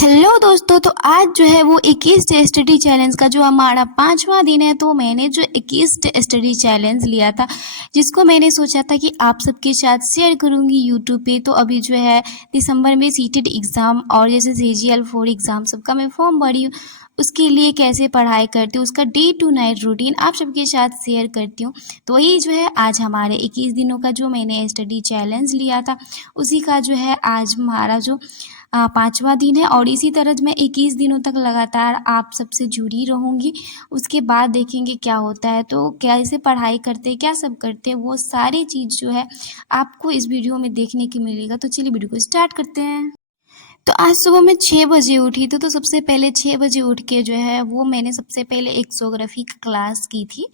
Hello दोस्तों, तो आज जो है वो 21 डे स्टडी चैलेंज का जो हमारा 5वां दिन है। तो मैंने जो 21 डे स्टडी चैलेंज लिया था, जिसको मैंने सोचा था कि आप सबके साथ शेयर करूंगी यूट्यूब पे। तो अभी जो है दिसंबर में सीटेड एग्ज़ाम और जैसे CGL 4 एग्ज़ाम सबका मैं फॉर्म भरी हूँ, उसके लिए कैसे पढ़ाई करती हूँ, उसका डे टू नाइट रूटीन आप सबके साथ शेयर करती हूँ। तो वही जो है आज हमारे 21 दिनों का जो मैंने स्टडी चैलेंज लिया था, उसी का जो है आज हमारा जो 5वां दिन है। और इसी तरह मैं 21 दिनों तक लगातार आप सबसे जुड़ी रहूँगी। उसके बाद देखेंगे क्या होता है, तो कैसे पढ़ाई करते हैं, क्या सब करते हैं, वो सारी चीज़ जो है आपको इस वीडियो में देखने की मिलेगा। तो चलिए वीडियो को स्टार्ट करते हैं। तो आज सुबह मैं 6 बजे उठी थी। तो सबसे पहले 6 बजे उठ के जो है वो मैंने सबसे पहले एक ज्योग्राफी की क्लास की थी।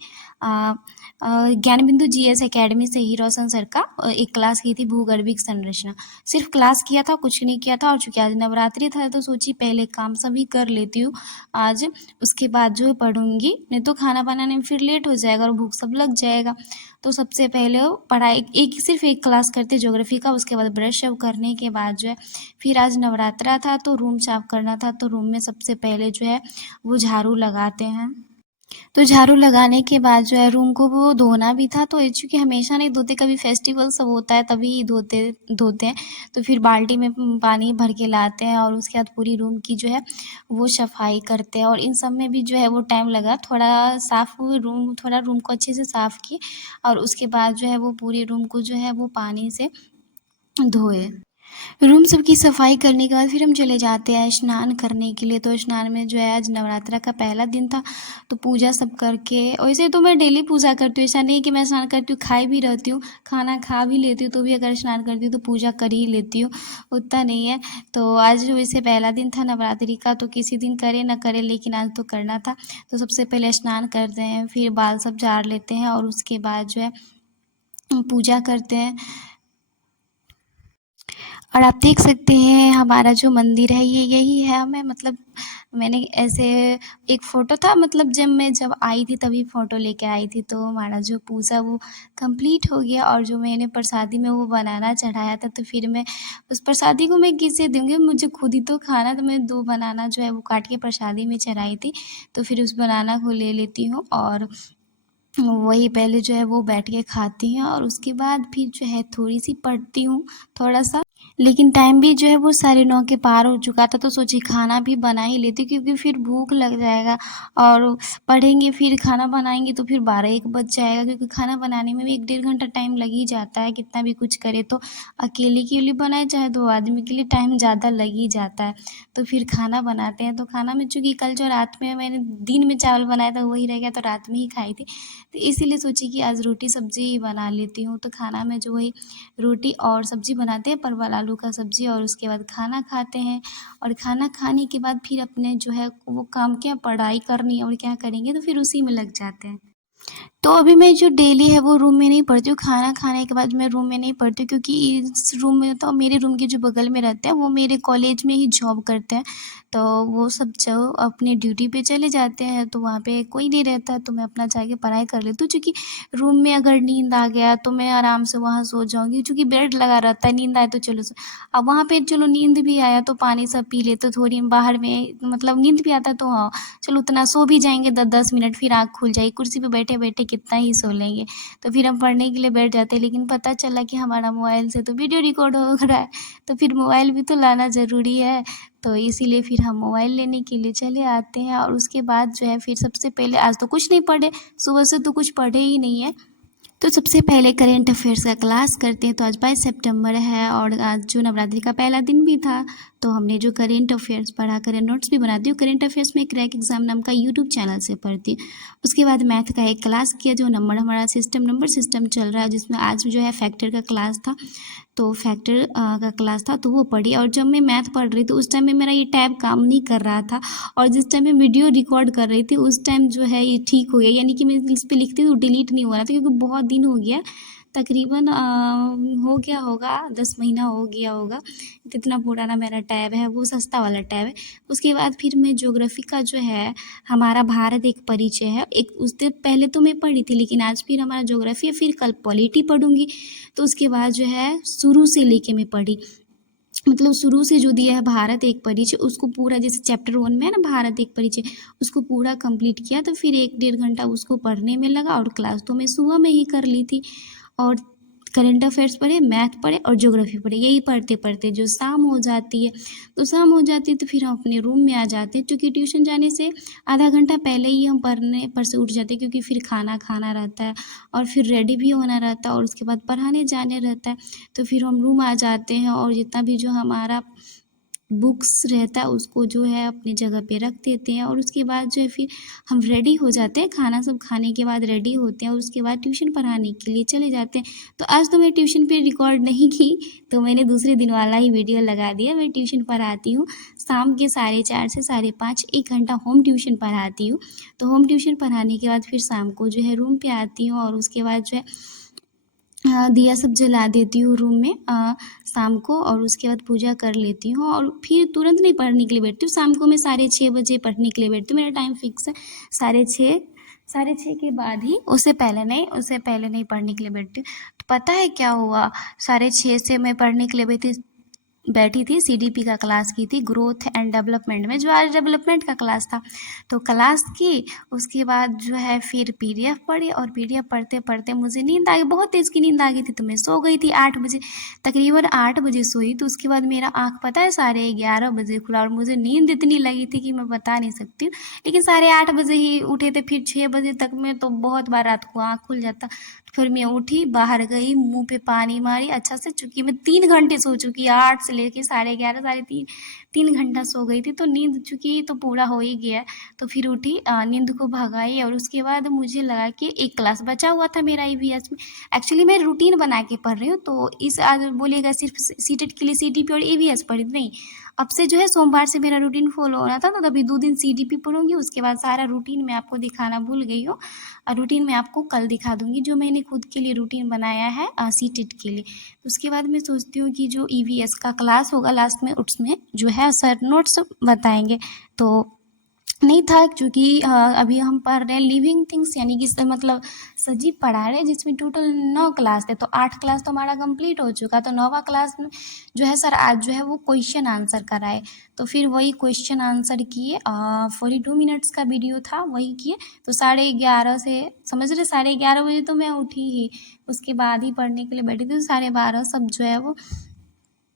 ज्ञान बिंदु GS एकेडमी से ही रोशन सर का एक क्लास की थी, भूगर्भिक संरचना। सिर्फ क्लास किया था, कुछ नहीं किया था। और चूँकि आज नवरात्रि था तो सोची पहले काम सभी कर लेती हूँ आज, उसके बाद जो है पढ़ूँगी, नहीं तो खाना बनाने में फिर लेट हो जाएगा और भूख सब लग जाएगा। तो सबसे पहले वो पढ़ाई सिर्फ एक क्लास करते ज्योग्राफी का। उसके बाद ब्रश अप करने के बाद जो है फिर आज नवरात्रा था तो रूम साफ करना था। तो रूम में सबसे पहले जो है वो झाड़ू लगाते हैं। तो झाड़ू लगाने के बाद जो है रूम को वो धोना भी था। तो चूँकि हमेशा नहीं धोते, कभी फेस्टिवल सब होता है तभी धोते हैं। तो फिर बाल्टी में पानी भर के लाते हैं और उसके बाद पूरी रूम की जो है वो सफाई करते हैं। और इन सब में भी जो है वो टाइम लगा, थोड़ा रूम को अच्छे से साफ़ किए और उसके बाद जो है वो पूरे रूम को जो है वो पानी से धोए। रूम सबकी सफाई करने के बाद फिर हम चले जाते हैं स्नान करने के लिए। तो स्नान में जो है आज नवरात्रा का पहला दिन था, तो पूजा सब करके, वैसे तो मैं डेली पूजा करती हूँ, ऐसा नहीं कि मैं स्नान करती हूँ खाई भी रहती हूँ, खाना खा भी लेती हूँ, तो भी अगर स्नान करती हूँ तो पूजा कर ही लेती हूँ, उतना नहीं है। तो आज वैसे पहला दिन था नवरात्रि का, तो किसी दिन करे ना करे लेकिन आज तो करना था। तो सबसे पहले स्नान करते हैं, फिर बाल सब झाड़ लेते हैं और उसके बाद जो है पूजा करते हैं। और आप देख सकते हैं हमारा जो मंदिर है ये यही है। हमें मतलब मैंने ऐसे एक फ़ोटो था, मतलब जब आई थी तभी फ़ोटो लेके आई थी। तो हमारा जो पूजा वो कंप्लीट हो गया और जो मैंने प्रसादी में वो बनाना चढ़ाया था, तो फिर मैं उस प्रसादी को मैं किसे दूँगी, मुझे खुद ही तो खाना। तो मैं 2 बनाना जो है वो काट के प्रसादी में चढ़ाई थी। तो फिर उस बनाना को ले लेती हूँ और वही पहले जो है वो बैठ के खाती हूँ और उसके बाद फिर जो है थोड़ी-सी पढ़ती हूँ, थोड़ा-सा। लेकिन टाइम भी जो है वो 9:30 के पार हो चुका था, तो सोची खाना भी बना ही लेती हूँ, क्योंकि फिर भूख लग जाएगा और पढ़ेंगे फिर खाना बनाएँगे तो फिर 12-1 बज जाएगा, क्योंकि खाना बनाने में भी 1 डेढ़ घंटा टाइम लग ही जाता है। कितना भी कुछ करे तो अकेले के लिए बनाए चाहे 2 आदमी के लिए, टाइम ज़्यादा लग ही जाता है। तो फिर खाना बनाते हैं। तो खाना में चूँकि कल जो रात में मैंने दिन में चावल बनाया था वही रह गया, तो रात में ही खाई थी। तो इसीलिए सोची कि आज रोटी सब्ज़ी ही बना लेती हूँ। तो खाना में जो वही रोटी और सब्ज़ी बनाते हैं, परवल आलू का सब्ज़ी, और उसके बाद खाना खाते हैं। और खाना खाने के बाद फिर अपने जो है वो काम, क्या पढ़ाई करनी और क्या करेंगे, तो फिर उसी में लग जाते हैं। तो अभी मैं जो डेली है वो रूम में नहीं पढ़ती हूँ, खाना खाने के बाद मैं रूम में नहीं पढ़ती हूँ, क्योंकि इस रूम में तो मेरे रूम के जो बगल में रहते हैं वो मेरे कॉलेज में ही जॉब करते हैं। तो वो सब जो अपनी ड्यूटी पे चले जाते हैं, तो वहाँ पे कोई नहीं रहता है, तो मैं अपना जाके पढ़ाई कर लेती हूँ। चूँकि रूम में अगर नींद आ गया तो मैं आराम से वहाँ सो जाऊँगी, चूँकि बेड लगा रहता है, नींद आए तो चलो अब वहाँ पे चलो नींद भी आया तो पानी सब पी लेते, थोड़ी बाहर में मतलब नींद भी आता है तो हाँ चलो उतना सो भी जाएँगे 10-10 मिनट, फिर आँख खुल जाएगी। कुर्सी पे बैठे-बैठे कितना ही सो लेंगे। तो फिर हम पढ़ने के लिए बैठ जाते हैं, लेकिन पता चला कि हमारा मोबाइल से तो वीडियो रिकॉर्ड हो रहा है, तो फिर मोबाइल भी तो लाना ज़रूरी है। तो इसीलिए फिर हम मोबाइल लेने के लिए चले आते हैं। और उसके बाद जो है फिर सबसे पहले आज तो कुछ नहीं पढ़े, सुबह से तो कुछ पढ़े ही नहीं है। तो सबसे पहले करेंट अफेयर्स का क्लास करते हैं। तो आज 22 सितंबर है और आज जो नवरात्रि का पहला दिन भी था, तो हमने जो करेंट अफेयर्स पढ़ा, करेंट नोट्स भी बनाती हूँ। करेंट अफेयर्स में क्रैक एग्जाम नाम का यूट्यूब चैनल से पढ़ती हूँ। उसके बाद मैथ का एक क्लास किया, जो हमारा नंबर सिस्टम चल रहा है, जिसमें आज जो है फैक्टर का क्लास था। तो फैक्टर का क्लास था तो वो पढ़ी। और जब मैं मैथ पढ़ रही थी उस टाइम में मेरा ये टैब काम नहीं कर रहा था, और जिस टाइम मैं वीडियो रिकॉर्ड कर रही थी उस टाइम जो है ये ठीक हो गया, यानी कि मैं इस पे लिखती थी तो डिलीट नहीं हो रहा था, क्योंकि बहुत दिन हो गया, तकरीबन हो गया होगा 10 महीना हो गया होगा। इतना पुराना मेरा टैब है, वो सस्ता वाला टैब है। उसके बाद फिर मैं ज्योग्राफी का जो है हमारा भारत एक परिचय है, एक उस दिन पहले तो मैं पढ़ी थी, लेकिन आज फिर हमारा ज्योग्राफी है, फिर कल पॉलिटी पढ़ूंगी। तो उसके बाद जो है शुरू से लेके मैं पढ़ी, मतलब शुरू से जो दिया है भारत एक परिचय, उसको पूरा जैसे चैप्टर 1 में है ना भारत एक परिचय, उसको पूरा कंप्लीट किया। तो फिर 1 डेढ़ घंटा उसको पढ़ने में लगा और क्लास तो मैं सुबह में ही कर ली थी। और करंट अफेयर्स पढ़े, मैथ पढ़े और ज्योग्राफी पढ़े। यही पढ़ते पढ़ते जो शाम हो जाती है, तो शाम हो जाती है तो फिर हम अपने रूम में आ जाते हैं, क्योंकि ट्यूशन जाने से आधा घंटा पहले ही हम पढ़ने पर से उठ जाते हैं, क्योंकि फिर खाना खाना रहता है और फिर रेडी भी होना रहता है और उसके बाद पढ़ाने जाने रहता है। तो फिर हम रूम आ जाते हैं और जितना भी जो हमारा बुक्स रहता है उसको जो है अपनी जगह पे रख देते हैं, और उसके बाद जो है फिर हम रेडी हो जाते हैं। खाना सब खाने के बाद रेडी होते हैं और उसके बाद ट्यूशन पढ़ाने के लिए चले जाते हैं। तो आज तो मैं ट्यूशन पे रिकॉर्ड नहीं की, तो मैंने दूसरे दिन वाला ही वीडियो लगा दिया। मैं ट्यूशन पढ़ाती हूँ शाम के 4:30 से 5:30, 1 घंटा होम ट्यूशन पढ़ाती हूँ। तो होम ट्यूशन पढ़ाने के बाद फिर शाम को जो है रूम पे आती हूँ और उसके बाद जो है दिया सब जला देती हूँ रूम में शाम को, और उसके बाद पूजा कर लेती हूँ और फिर तुरंत नहीं पढ़ने के लिए बैठती हूँ। शाम को मैं 6:30 बजे पढ़ने के लिए बैठती हूँ, मेरा टाइम फिक्स है 6:30, 6:30 के बाद ही, उससे पहले नहीं पढ़ने के लिए बैठती हूँ। तो पता है क्या हुआ, 6:30 से मैं पढ़ने के लिए बैठी थी, सीडीपी का क्लास की थी, ग्रोथ एंड डेवलपमेंट में, जो आज डेवलपमेंट का क्लास था। तो क्लास की, उसके बाद जो है फिर पीडीएफ पढ़ी और पीडीएफ पढ़ते पढ़ते मुझे नींद आ गई, बहुत तेज़ की नींद आ गई थी। तो मैं सो गई थी 8 बजे, तकरीबन 8 बजे सोई। तो उसके बाद मेरा आँख पता है 11:30 बजे खुला और मुझे नींद इतनी लगी थी कि मैं बता नहीं सकती हूँ। लेकिन 8:30 बजे ही उठे थे, फिर 6 बजे तक में तो बहुत बार रात को आँख खुल जाता। फिर मैं उठी, बाहर गई, मुंह पे पानी मारी अच्छा से, चूँकि मैं 3 घंटे सो चुकी, 8 से लेके 11:30, 3:30, 3 घंटा सो गई थी। तो नींद चूँकि तो पूरा हो ही गया। तो फिर उठी, नींद को भगाई और उसके बाद मुझे लगा कि एक क्लास बचा हुआ था मेरा ईवीएस में। एक्चुअली मैं रूटीन बना के पढ़ रही हूँ, तो इस आज बोलिएगा सिर्फ सीटेट के लिए सीटीपी और ईवीएस पढ़ी, नहीं। अब से जो है सोमवार से मेरा रूटीन फॉलो होना था, तो अभी 2 दिन सीडीपी पढ़ूंगी, उसके बाद सारा रूटीन मैं आपको दिखाना भूल गई हूँ। रूटीन मैं आपको कल दिखा दूंगी, जो मैंने खुद के लिए रूटीन बनाया है सीटेट के लिए। उसके बाद मैं सोचती हूँ कि जो ईवीएस का क्लास होगा लास्ट में, उसमें जो है सर नोट्स बताएंगे। तो नहीं था, क्योंकि अभी हम पढ़ रहे हैं लिविंग थिंग्स, यानी कि मतलब सजीव पढ़ा रहे हैं, जिसमें टोटल 9 क्लास थे। तो 8 क्लास तो हमारा कंप्लीट हो चुका, तो 9वां क्लास में जो है सर आज जो है वो क्वेश्चन आंसर कराए। तो फिर वही क्वेश्चन आंसर किए, 42 मिनट्स का वीडियो था, वही किए। तो 11:30 से समझ रहे 11:30 बजे तो मैं उठी ही, उसके बाद ही पढ़ने के लिए बैठी थी। तो 12:30 सब जो है वो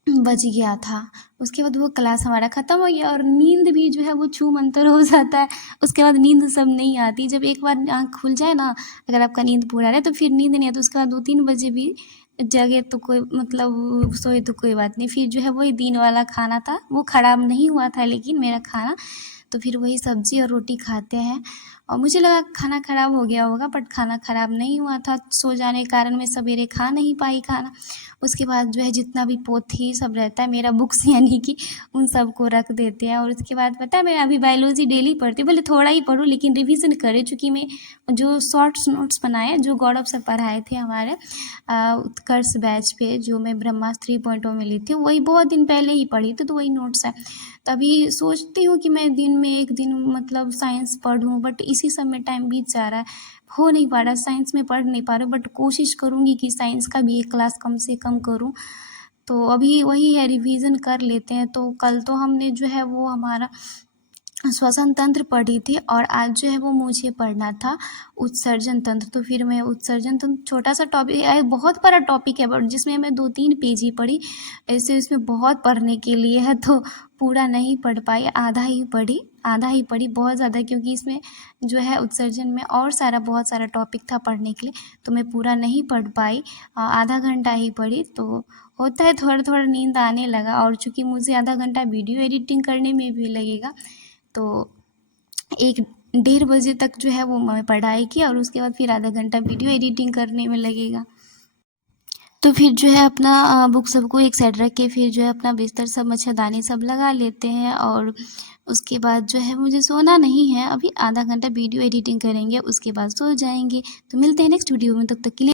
बज गया था। उसके बाद वो क्लास हमारा ख़त्म हो गया और नींद भी जो है वो छू मंतर हो जाता है। उसके बाद नींद सब नहीं आती, जब एक बार आँख खुल जाए ना, अगर आपका नींद पूरा रहे तो फिर नींद नहीं आती। उसके बाद 2-3 बजे भी जगे तो कोई मतलब सोए तो कोई बात नहीं। फिर जो है वही दिन वाला खाना था, वो ख़राब नहीं हुआ था लेकिन मेरा खाना, तो फिर वही सब्ज़ी और रोटी खाते हैं। और मुझे लगा खाना ख़राब हो गया होगा, बट खाना ख़राब नहीं हुआ था। सो जाने के कारण मैं सवेरे खा नहीं पाई खाना। उसके बाद जो है जितना भी पोथी सब रहता है मेरा बुक्स यानी कि उन सबको रख देते हैं। और उसके बाद पता है मैं अभी बायोलॉजी डेली पढ़ती हूँ, भले थोड़ा ही पढूँ लेकिन रिवीजन करें, चूँकि मैं जो शॉर्ट्स नोट्स बनाए जो गौरव सर पढ़ाए थे हमारे उत्कर्ष बैच पे, जो मैं ब्रह्मास्त्र 3.0 में ली थी, वही बहुत दिन पहले ही पढ़ी थी, तो वही नोट्स है। तभी सोचती हूँ कि मैं दिन में एक दिन मतलब साइंस पढूँ, बट इसी सब में टाइम बीत जा रहा है, हो नहीं पा रहा, साइंस में पढ़ नहीं पा रही हूँ। बट कोशिश करूँगी कि साइंस का भी एक क्लास कम से कम करूँ। तो अभी वही है, रिवीजन कर लेते हैं। तो कल तो हमने जो है वो हमारा श्वसन तंत्र पढ़ी थी और आज जो है वो मुझे पढ़ना था उत्सर्जन तंत्र। तो फिर मैं उत्सर्जन तंत्र, छोटा सा टॉपिक है, बहुत बड़ा टॉपिक है, बट जिसमें मैं 2-3 पेज ही पढ़ी। ऐसे इसमें बहुत पढ़ने के लिए है, तो पूरा नहीं पढ़ पाई, आधा ही पढ़ी बहुत ज़्यादा, क्योंकि इसमें जो है उत्सर्जन में और बहुत सारा टॉपिक था पढ़ने के लिए, तो मैं पूरा नहीं पढ़ पाई, आधा घंटा ही पढ़ी। तो होता है थोड़ा थोड़ा नींद आने लगा, और चूँकि मुझे आधा घंटा वीडियो एडिटिंग करने में भी लगेगा, तो 1 डेढ़ बजे तक जो है वो मैं पढ़ाई की, और उसके बाद फिर आधा घंटा वीडियो एडिटिंग करने में लगेगा। तो फिर जो है अपना बुक सबको एक साइड रख के फिर जो है अपना बिस्तर सब मच्छरदानी सब लगा लेते हैं, और उसके बाद जो है मुझे सोना नहीं है, अभी आधा घंटा वीडियो एडिटिंग करेंगे, उसके बाद सो जाएंगे। तो मिलते हैं नेक्स्ट वीडियो में, तब तक के लिए।